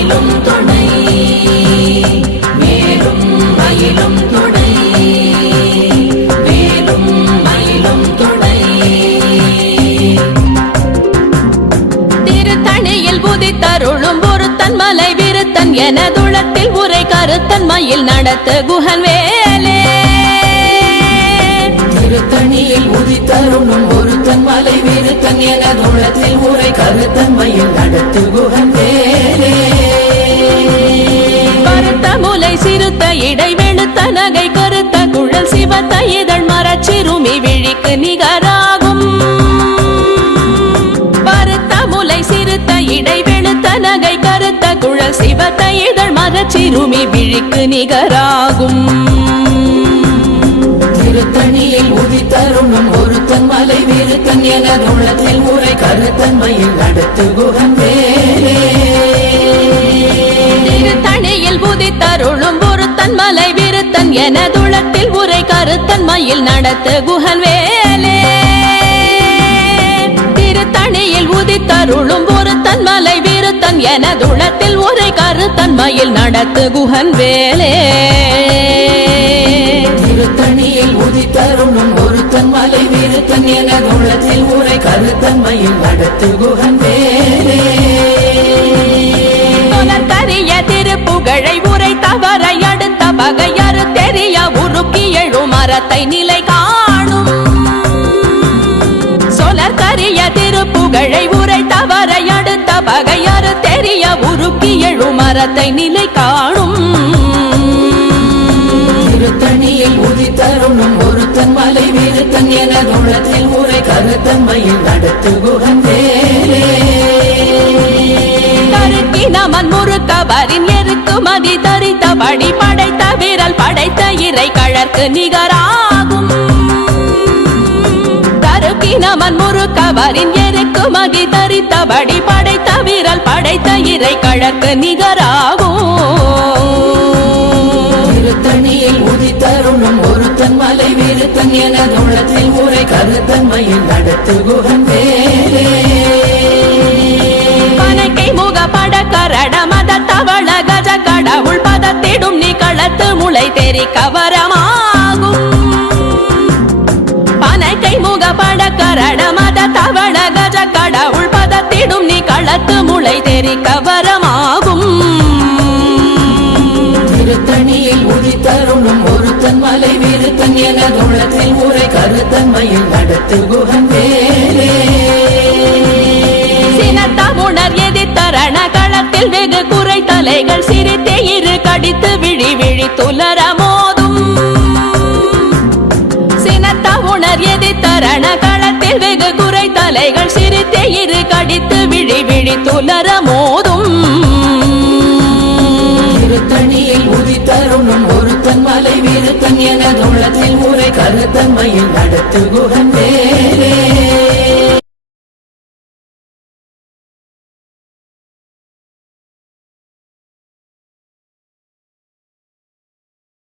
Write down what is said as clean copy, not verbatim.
மயிலும் துணை வேலும் மயிலும் துணை வேலும் மயிலும் துணை திருத்தணியில் புதித்தருளும் ஒருத்தன் மலை விருத்தன் எனதுளத்தில் உரை கருத்தன் மயில் நடத்து குகன் வேலே திருத்தணியில் உதித்தருளும் ஒருத்தன் மலை விருத்தன் எனதுளத்தில் உரை கருத்தன் மயில் நடத்து குகன் வேலே கருத்த முலை சிறுத்த இடை வெளுத்த நகை கருத்த குழல் சிவத்த இதழ் மரச்சிறுமி விழிக்கு நிகராகும் பருத்த முலை சிறுத்த இடை வெளுத்த நகை கருத்த குழல் சிவத்த இதழ் மரச்சிறுமி விழிக்கு நிகராகும் திருத்தணியில் உதித்தருளும் ஒருத்தன் மலை விருத்தன் எனதுளத்தில் உரை கருத்தன் மயில் நடத்து குகன் வேலே திருத்தணியில் உதித்தருளும் ஒருத்தன் மலை விருத்தன் எனதுளத்தில் உரை கருத்தன் மயில் நடத்து குகன் வேலே திருத்தணியில் உதித்தருளும் ஒருத்தன் மலை விருத்தன் எனதுளத்தில் உரை கருத்தன் மயில் நடத்து குகன் வேலே திருத்தணியில் உதித்தருளும் ஒருத்தன் மலை விருத்தன் எனதுளத்தில் உரை கருத்தன் மயில் நடத்து குகன் வேலே கரிய திருப்புகழை உரை தவறை அடுத்த பகையறு தெரிய உருக்கி எழும் மரத்தை நிலை காணும் சொலற்கரிய திருப்புகழை உரை தவறை அடுத்த பகையறு தெரிய உருக்கி எழும் மரத்தை நிலை காணும் திருத்தணியில் உதித்தருளும் ஒருத்தன் மலை விருத்தன் எனதுளத்தில் உரை கருத்தன் மயில் நடத்து குகன் வேலே கருக்கினமன் முறுக்கவரின் எருக்கு மதி தரித்தபடி படைத்த விரல் படைத்த இறை கழற்கு நிகராகும் கருக்கினமன் முறுக்கவரின் எருக்கு மதி தரித்தபடி படைத்த விரல் படைத்த இறை கழற்கு நிகராகும் திருத்தணியில் உதித்தருளும் ஒருத்தன் மலை விருத்தன் எனதுளத்தில் உரை கருத்தன் மயில் நடத்து குகன் வேலே பனைக்கை முக பட கரட மத தவள கஜ கடவுள் பதத்திடும் நீ களத்து முளை தெரி கவரமாகும் பனைக்கை முக பட கரட மத தவள கஜ கடவுள் பதத்திடும் நீ களத்து முளை தெரி கவரமாகும் திருத்தணியில் உதித்தருளும் ஒருத்தன் மலை விருத்தன் எனதுளத்தில் உரை கருத்தன் மயில் நடத்து குகன் வேலே சினத்தமுணர் எதிர்த்தரண களத்தில் வெகு குறை தலைகள் சிரித்தே இரு கடித்து விழி விழி துலர மோதும் சினத்தமுணர் எதிர்த்தரண களத்தில் வெகு குறை தலைகள் சிரித்தே இரு கடித்து விழி விழி துலர மோதும் திருத்தணியில் உதித்தருளும் ஒருத்தன் மலை விருத்தன் எனதுளத்தில் உரை கருத்தன் மயில் நடத்து குகன் வேலே